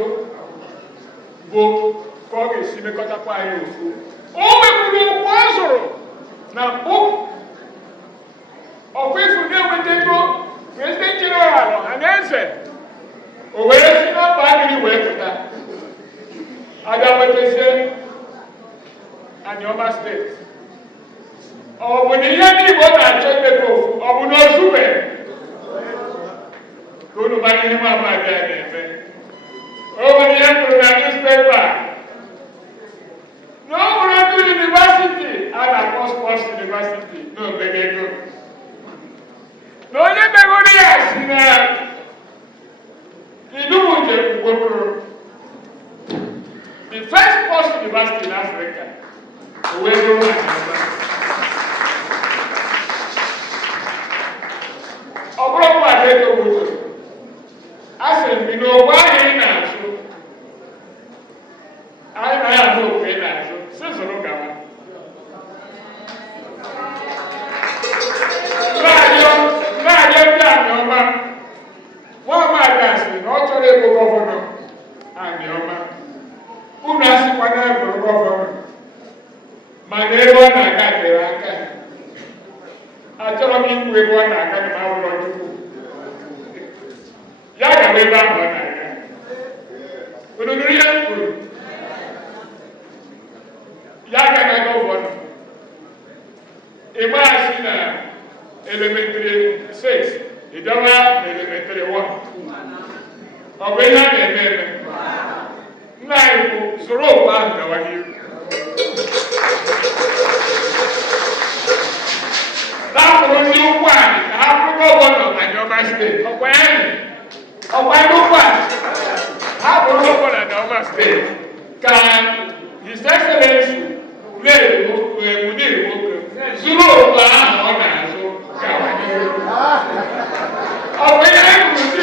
na-azụ bụ ka ọ ga-esi mekọtakwa anyị ofu. O wepụrụ ụkwụ ọ zụrụ na mbụ ọkwa ifu na-enweta ego President General Ọhaneze o were si na mba mmiri wee pụta abịa nwetazie Anioma steeti. Ọ bụ na ihe ndị Igbo na-achọ imepe ofu ọ bụ na ozube ka unu mara ihe nwa amadi a na-eme. O nwere ihe kwuru na newspaper na o nwere otu university a na-akpọ Sports University n'Obegego na onye megoro ya si na Idumuje Ugbokoro, the first sports university in Africa. Ọ bụrụ kwa ego obodo a sị m na ogwe ahụ ị na-azụ anyị na ya bụ okwe ị na-azụ si zụrụ gawa na-arịọ ndị Anioma nwa amadi asị na ọ chọrọ ịbụ gọvanọ Anioma unu asịkwa na ebụrụ gọvanọ mana ebe ọ na-aga tere aka achọrọ m ikwu ebe ọ na-aga na ma ụlọ Chukwu ya gawa ebe ahụ ọ na-aga. Unu nụrụ ihe m kwuru ya ga na gọvanọ ịgbaghachi na elementary 6 ịbịawa na elementary 1 ọ bụ ihe a na-eme eme. Nna anyị bụ soro okwu ahụ gawa n'ihu n'afọrọ ndị ụkwụ anyị ka ha bụrụ gọvanọ Anioma steeti. Ọkwa ndị ụkwụ anyị ha bụrụ gọvanọ Anioma steeti ka His Excellency Munir Nwoke zuru okwu ahụ ọ na-azụ gawa n'ihu. Ọ bụ ihe anyị kwuru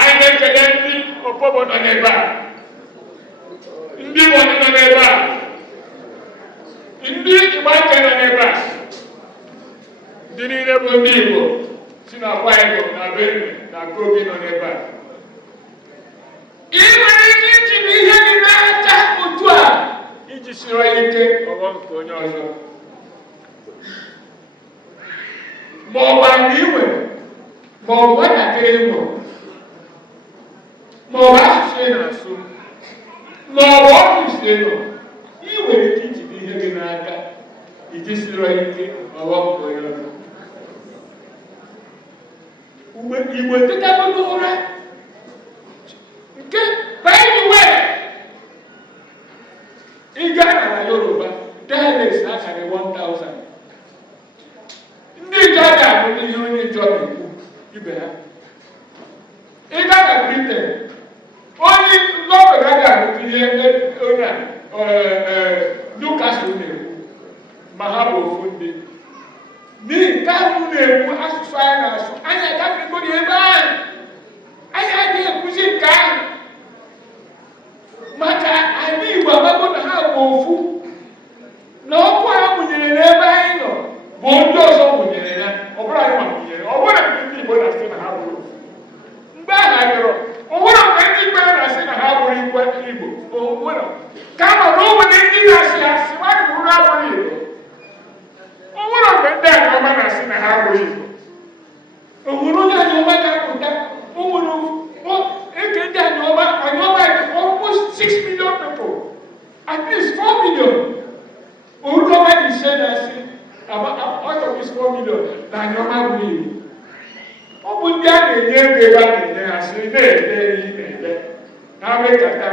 anyị na-ekele ndị Opobo nọ n'ebe a, ndị Igbo nọ n'ebe a, ndị Igbo ake nọ n'ebe a, ndị niile bụ ndị Igbo si na Akwa Ibom na Benue na Kogi nọ n'ebe a. Ị nwere ike iji ihe gị na-acha otu a iji siro ya ike ọghọm nke onye ọzọ ma ọ bụ anyị iwe ma ọ bụ nwatakịrị Igbo ma ọ bụ asụsụ ị na-asụ ma ọ bụ ọfịs ị nọ, ị nwere ike ijide ihe gị n'aka iji siro ya ike ọghọm nke onye ọzọ. Igbo etetagodo ụra nke by the way ị gaa na Yoruba dialects akarị 1000. Ndị Ijọ ga-abụ ihe onye Ijọ na-ekwu ibe ha. Ị gaa na Britain onye Lọbega ga-abụ ihe onye Newcastle na-ekwu ma ha bụ ofu ndị. N'ihi nke ahụ na-ekwu asụsụ anyị na-asụ anyị agafego ebe ahụ anyị adịghị ekwuzi nke ahụ maka anyị Igbo agbago na ha bụ ofu na ọkụ ha mụnyere n'ebe anyị nọ bụ ndị ọzọ mụnyere ya. Ọ bụrụ anyị ma mụnyere ọ bụrụ ndị Igbo na-asị na ha bụrụ ofu mgbe ahụ anyọrọ o nwere mgbe ndị Igbo na-asị na ha bụrụ Igbo o nwere kama na o nwere ndị na-asị ha sị nwa Igbo na abụrụ Igbo. O nwere mgbe ndị Anioma na-asị na ha bụrụ Igbo. O nwere onye Anioma ga-apụta o nwere eke ndị Anioma almost 6 million people, at least 4 million. Oluwa is said as out of this 4 million na Anioma bụrụ Igbo. Ọ bụ ndị a na-enye ego ebe a na-enye ha sị na-ede ihe na-ede ha mekata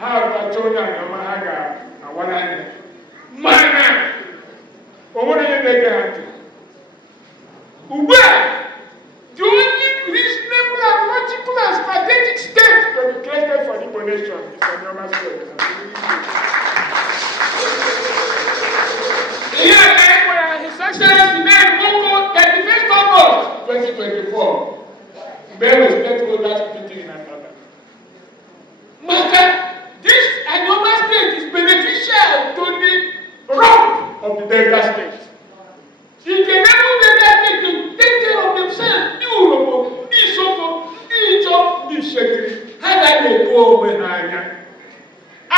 ha achọ onye Anioma ha ga-awa n'anya mana o nwere ihe na-ege ha ntị. Ugbu a the only reasonable and logical and strategic state to be created for the Igbo nation is Anioma state. Here I His Excellency made Moko 31st August 2024. Mgbe we state holders meeting in Asaba. Maka, this Anioma state is beneficial to the rump of the Delta state. It enables the Delta state to take care of themselves. Ndị Urobo, ndị Isoko, ndị Ijo, ndị Ishe. na-ewu onwe ha anya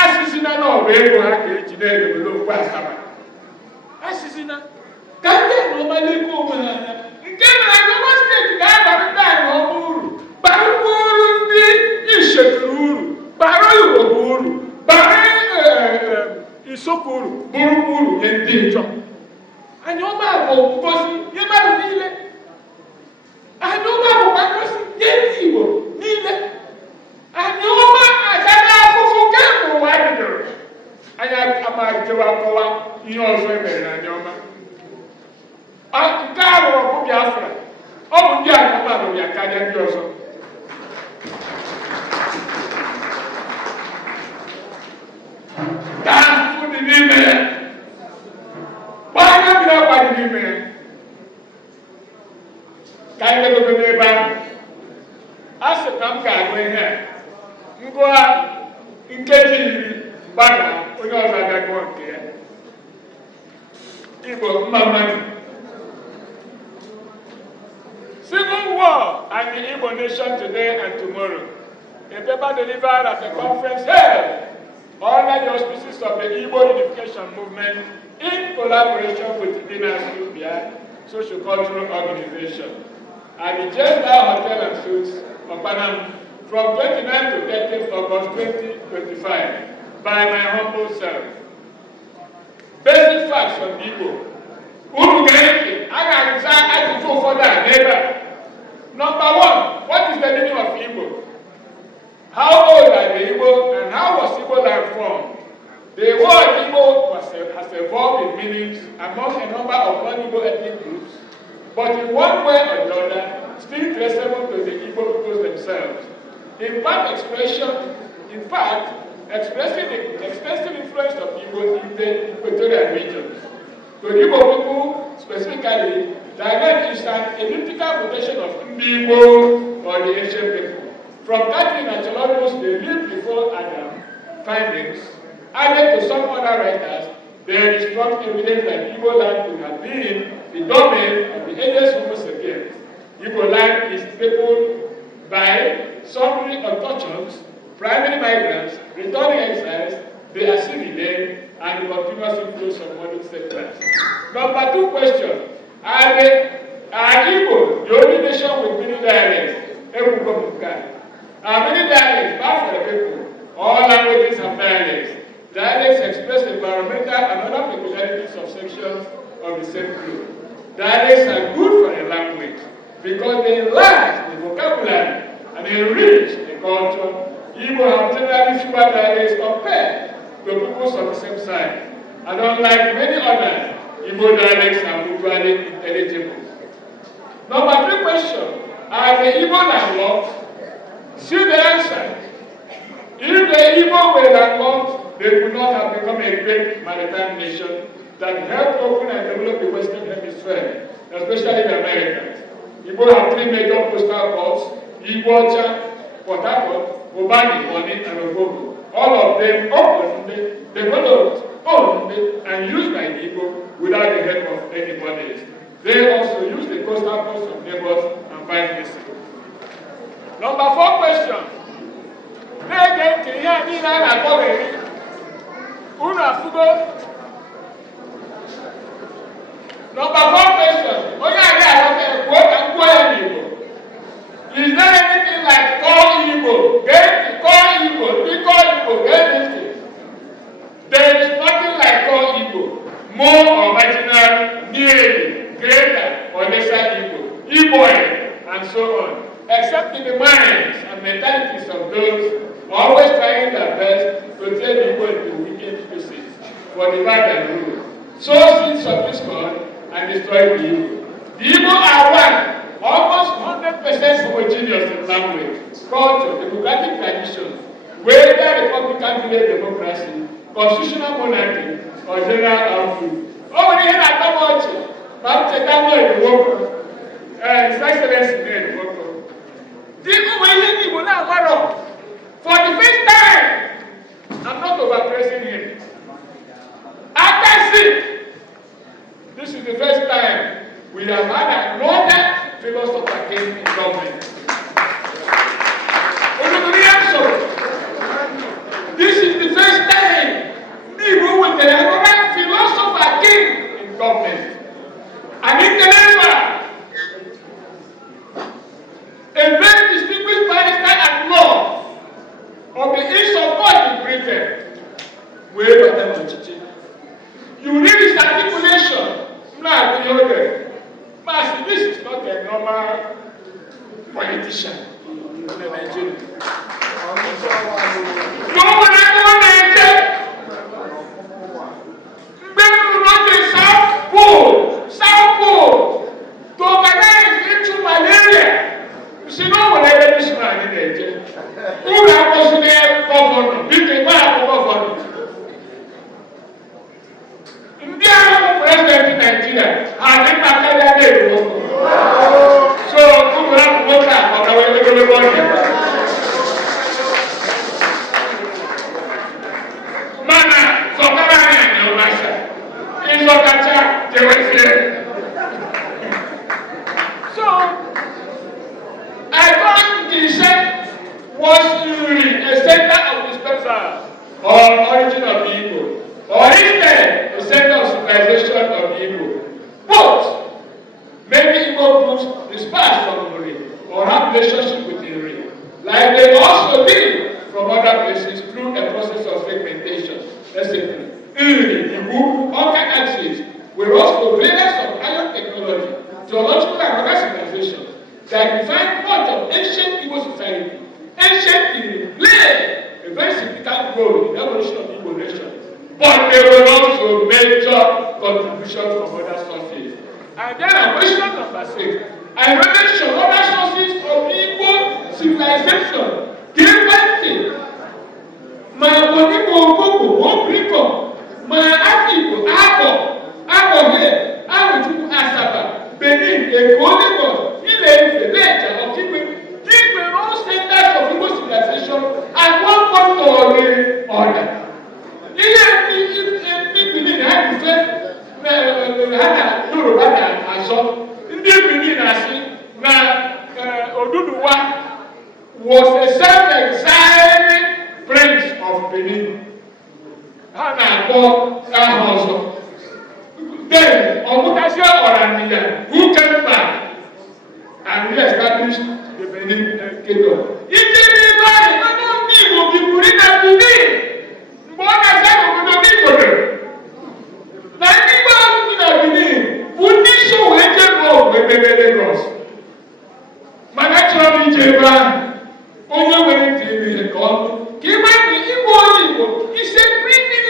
asịsịna na ọ bụ ego ha ka eji na-edebere okwu asaba asịsịna ka ndị Anioma na-ekwu onwe ha anya nke na Anioma steeti ga-abara ndị Anioma uru barụkwa uru ndị Isheturu uru bara Yoruba uru bara Isoko uru bụrụkwa uru nye ndị njọ Anioma bụ ngozi nye mmadụ niile Anioma bụkwa ngozi nye ndị Igbo niile Anioma agaghị afụfụ kemgbe ụwa bidoro anyị amaghịkewa akọwa ihe ọzọ emere na Anioma nke a rụrụ ọgụ Biafra ọ bụ ndị Anioma rụrụ ya karịa ndị ọzọ ka afụfụ dị n'ime ya gbanye mmiri akwa dị n'ime ya ka anyị legobe n'ebe ahụ a sị na m ga-agụ ihe a ngụa nkeji iri gbada onye ọzọ abịa gụọ nke ya Igbo mma mmadụ Civil War and the Igbo nation today and tomorrow. A paper delivered at a conference held under the auspices of the Igbo Unification Movement in collaboration with Dynasty Socio-Cultural Organization at the Jezda Hotel and Suites of Panama from 29 to 30th August 2025 by my humble self. Basic facts on Igbo. Number one, what is the meaning of Igbo? How old are the Igbo and how was Igbo land formed? The word Igbo has evolved in meanings among a number of non-Igbo ethnic groups, but in one way or the other, still traceable to the Igbo peoples themselves. In fact, expressing the extensive influence of Igbo in the equatorial regions. To Igbo people, specifically, the event is an elliptical quotation of Igbo or the ancient people. From Catherine and Cholorus, they lived before Adam, findings, added to some other writers, there is strong evidence that Igbo land could have been the domain of the earliest Homo sapiens. Igbo land is peopled by sundry autochthons, primary migrants, returning exiles, the Assyrian, and the continuous influence of modern settlers. Number two question, are Igbo the only nation with many dialects? Are many dialects bad for the people? All languages have dialects. Dialects express environmental and other peculiarities of sections of the same group. Dialects are good for a language because they enlarge the vocabulary and enrich the culture. Igbo have generally fewer dialects compared to peoples of the same size. And unlike many others, Igbo dialects are mutually intelligible. Number three question, are the Igbo landlocked? See the answer. If the Igbo were landlocked, they could not have become a great maritime nation that helped open and develop the Western Hemisphere, especially the Americas. Igbo have three major coastal ports, Igbocha, Port Harcourt, Obasi, and Ogogo. All of them opened, developed, owned, and used by Igbo without the help of anybody. They also use the coastal ports of neighbors and vice versa. Number four question. Number four question. Is there anything like call Igbo? Call Igbo. There is nothing like call Igbo. More original, nearly, greater, or lesser Igbo. Igbo, and so on. Except in the minds and mentalities of those always trying their best to turn Igbo into wicked pieces for divide and rule. Sow seeds of discord and destroy the Igbo. The Igbo are one, almost 100% homogeneous in language, culture, democratic traditions, whether republican village democracy, constitutional monarchy, or general outlook. Oh, we hear that much. But check out the work. His Excellency made work. For the first time, I'm not overpraising him. After sick, this is the first time we have had another philosopher came in government. competition in Nigeria. No one ever nature. South Pole to organize into malaria. You see, no one ever this man in Nigeria. Who was there governor? Big governor. India president in Nigeria has been Maka. So, who will have to vote that? But we will go Mana, Zokarani and Obasi. In Zokacha, they were here. So, I thought the set was a center of dispensal or origin of the Igbo, or instead a center of civilization of the Igbo. But many Igbo groups dispersed from Uri or have relationship with the Uri, like they also did from other places through a process of segmentation. Let's say Uri, Igbo, Maka axes were also variants of iron technology, geological and other civilizations that defined much of ancient Igbo society. Ancient Igbo played a very significant role in the evolution of the Igbo nation, but they were also major contributions from other sources. And then question number 6, I mentioned other sources of Igbo civilization gave birth ma Bonibo Gogo, Obriko, ma Afibo, Abo here, Abuju Asaba, Benin, Eko, Lagos, Ile-Ife, Leja, Okigwe. These were all centers of Igbo civilization at one point or another. If Benin had the first, had Yoruba and Azo, Indian Benin as Oduduwa was a self-exiled prince of Benin. Then, Omutasia Orania, who came back and re-established the Benin kingdom. It's a privilege.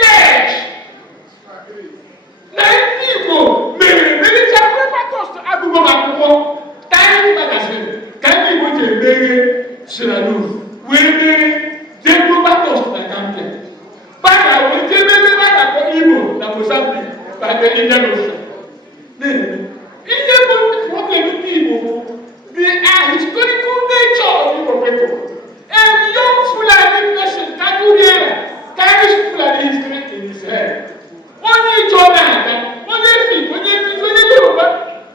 The historical nature of Igbo people. And young Fulani person, Kaduriela, carries Fulani history in his head. Only Jordan, only Fit, only Yoruba,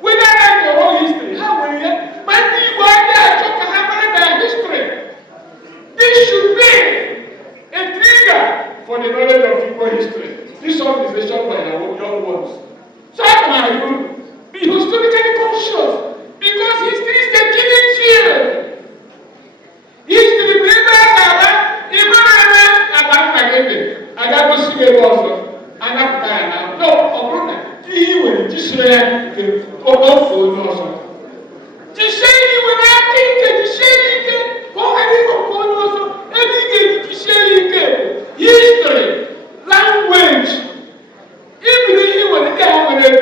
whether that's your own history, how will you? But Igbo are talking about their history. This should be a trigger for the knowledge of Igbo history. This organization for your young ones. So how can you be historically conscious? Because history is the killing field. History remember I got to see it also. I got to no, Obruna. He will just say, oh, also. Just say you will not think it, just say it, oh, I didn't also. Everything to say it. History, language. Even you will get with it,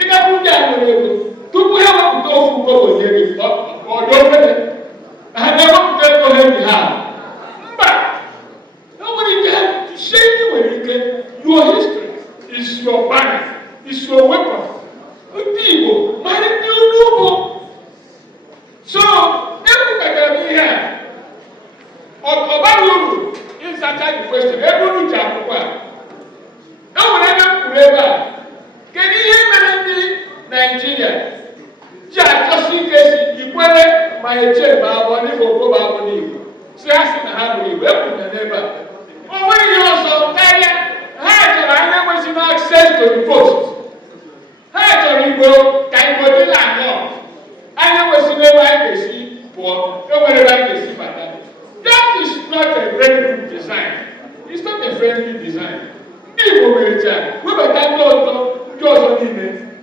you got to get with it. To have to go for it, or don't let it. I never get to have the hand. But nobody can say you when you get your history is your banner, is your weapon. People, my new so everybody here. Obama is answering the question. Everyone can you hear me? Nigeria. Just in case you query my chair, my body will go back on you. See, I see how we welcome the neighbor. Oh, when you also carry I never see no access to the post. How do you go? Can you go to land? I never see never I see poor, nobody like to see better. That is not a very good design. It's not a friendly design. People will tell. We better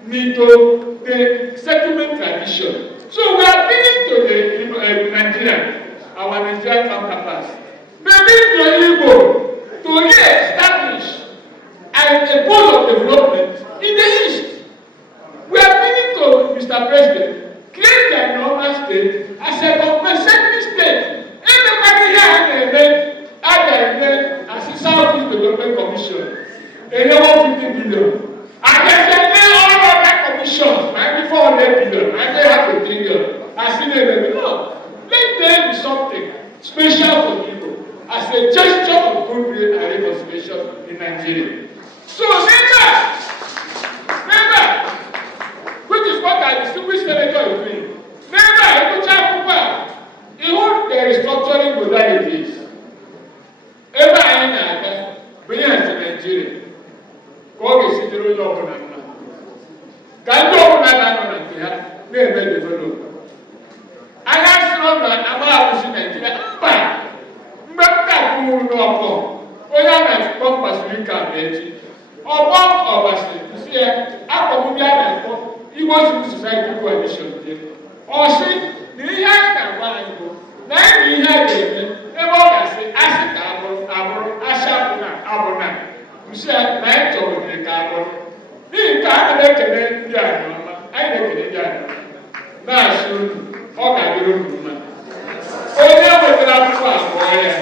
need to the settlement tradition. So we are appealing to the Nigeria, our Nigerian counterparts. Maybe the Igbo to re-establish a pole of development in the East. We are beginning to, Mr. President, create the Anioma state as a compensatory state. Everybody here as the Southeast Development Commission, they know 50 billion. And then all other commissions, maybe 400 billion, and they have a trillion. I see them, no. Let there be something special for people as a gesture of goodwill and reconciliation in Nigeria. So remember, which is what I distinguished senator is doing. Remember, even the restructuring modalities. Ever I know when you have Nigeria, go get the road of an can do that and they may develop. I have strong and about in Nigeria. Maka who know upon. We are not compass we can get. Obasi, see, after we are Igbo society coalition. Or see, the year that one go. Now we have the Obasi, Abona. You see, night of the carbon. The carbon can be Anioma. I don't get it. Now, soon, all I do. Onye wetara akwụkwọ abụọ ya,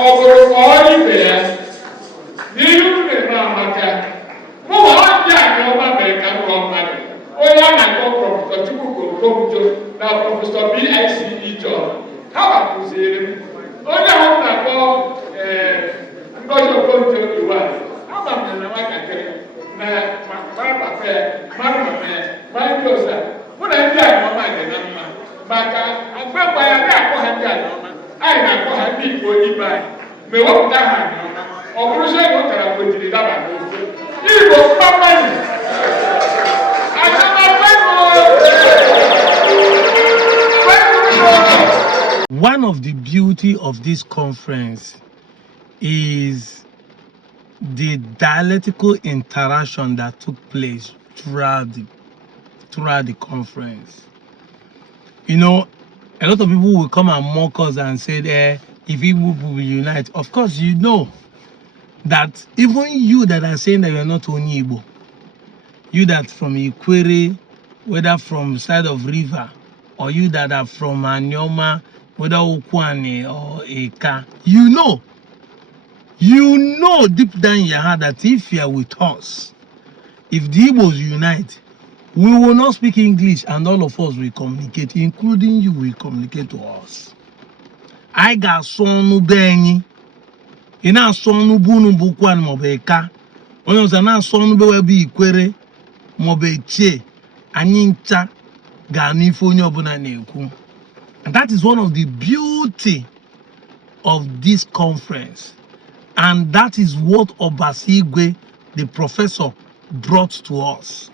ọ bụrụ ka ọ ibe ya, n'ihu na-eme amaka, mụwa ọ dị Anioma mere ka m gụọ mmadụ, onye a na-akpọ Prọfesọ Chukwuka na Prọfesọ BICE John, ha wakụziere m, onye ahụ na-akpọ Ngozi Okonjo Iwa, ama m na nwatakịrị na mara papa ya, mara mama ya, mara ndị ọzọ, mụ na ndị Anioma dị na mma. Maka agba ya na-akpọ ha ndị Anioma, anyị na-akpọ ha ndị Igbo ibe anyị, ma ewepụta ha Anioma, ọ bụrụ sọ ego tara kwetiri daba n'ofe. Igbo mkpamanyị, One of the beauty of this conference is the dialectical interaction that took place throughout the conference. You know, a lot of people will come and mock us and say, if Igbo will unite. Of course, you know that even you that are saying that you are not only Igbo, you that from Ikwere, whether from side of river, or you that are from Anioma, whether Ukwane or Eka, you know deep down in your heart that if you are with us, if the Igbos unite, we will not speak English and all of us will communicate, including you will communicate to us. I got sonu benyi. Ina sonu bunu bukwan mobeka. Onyo zana sonu bewe bi Ikwere mobeche anyincha ganifo nyobuna neku. And that is one of the beauty of this conference. And that is what Obasi Igwe, the professor, brought to us.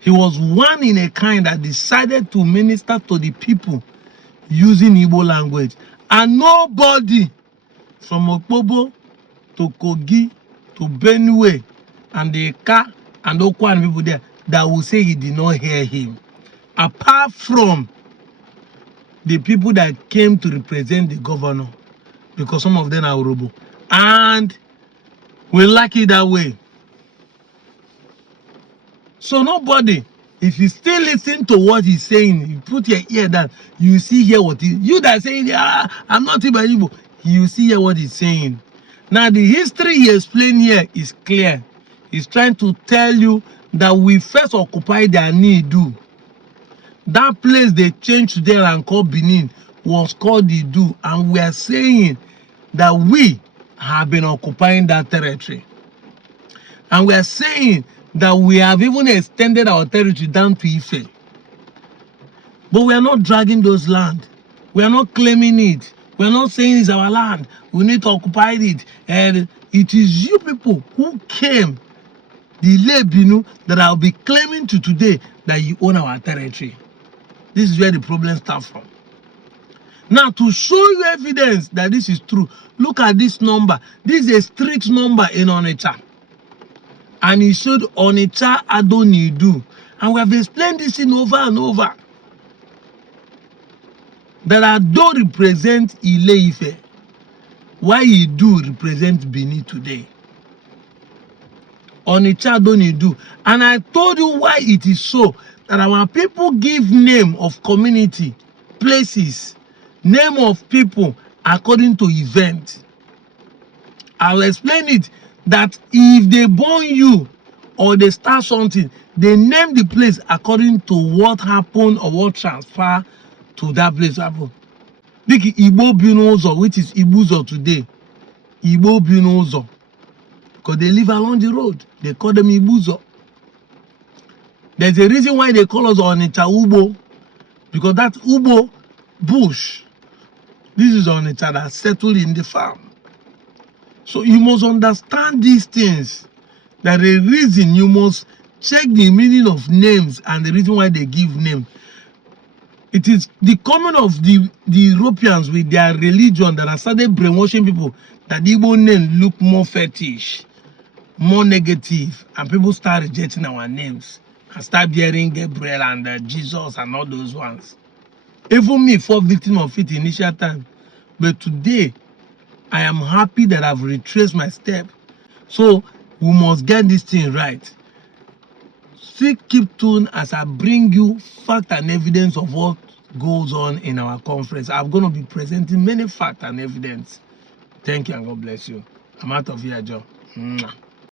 He was one in a kind that decided to minister to the people using Igbo language. And nobody from Okpobo to Kogi to Benue and the Eka and Okwan people there that will say he did not hear him. Apart from the people that came to represent the governor, because some of them are Urobo. And we like it that way. So nobody, if you still listen to what he's saying, you put your ear down, you see here what he, you that saying, I'm not Igbo, you see here what he's saying. Now the history he explained here is clear. He's trying to tell you that we first occupied the Anidu. That place they changed there and called Benin was called Idu, and we are saying that we have been occupying that territory. And we are saying that we have even extended our territory down to Ife. But we are not dragging those land. We are not claiming it. We are not saying it's our land. We need to occupy it. And it is you people who came, the Lebinu, that I'll be claiming to today that you own our territory. This is where the problem starts from. Now, to show you evidence that this is true, look at this number. This is a street number in Onitsha. And he showed Onitsha Adonidu. And we have explained this in over and over. that Ado represent Ile-Ife, why Idu represent Benin today. Onitsha don't Idu. And I told you why it is so, that our people give name of community, places, name of people according to event. I'll explain it, that if they born you or they start something, they name the place according to what happened or what transfer to that place happen. Like Igbo Bunozo, which is Ibuzo today. Igbo Bunozo. Because they live along the road. They call them Ibuzo. There's a reason why they call us Onitsha Ubo. Because that Ubo bush, this is Onitsha that settled in the farm. So you must understand these things. That the reason you must check the meaning of names and the reason why they give name. It is the coming of the Europeans with their religion that has started brainwashing people that the Igbo name look more fetish, more negative, and people start rejecting our names and start bearing Gabriel and Jesus and all those ones. Even me, fall victim of it initial time. But today, I am happy that I've retraced my step. So we must get this thing right. Still keep tuned as I bring you fact and evidence of what goes on in our conference. I'm going to be presenting many facts and evidence. Thank you and God bless you. I'm out of here, Joe.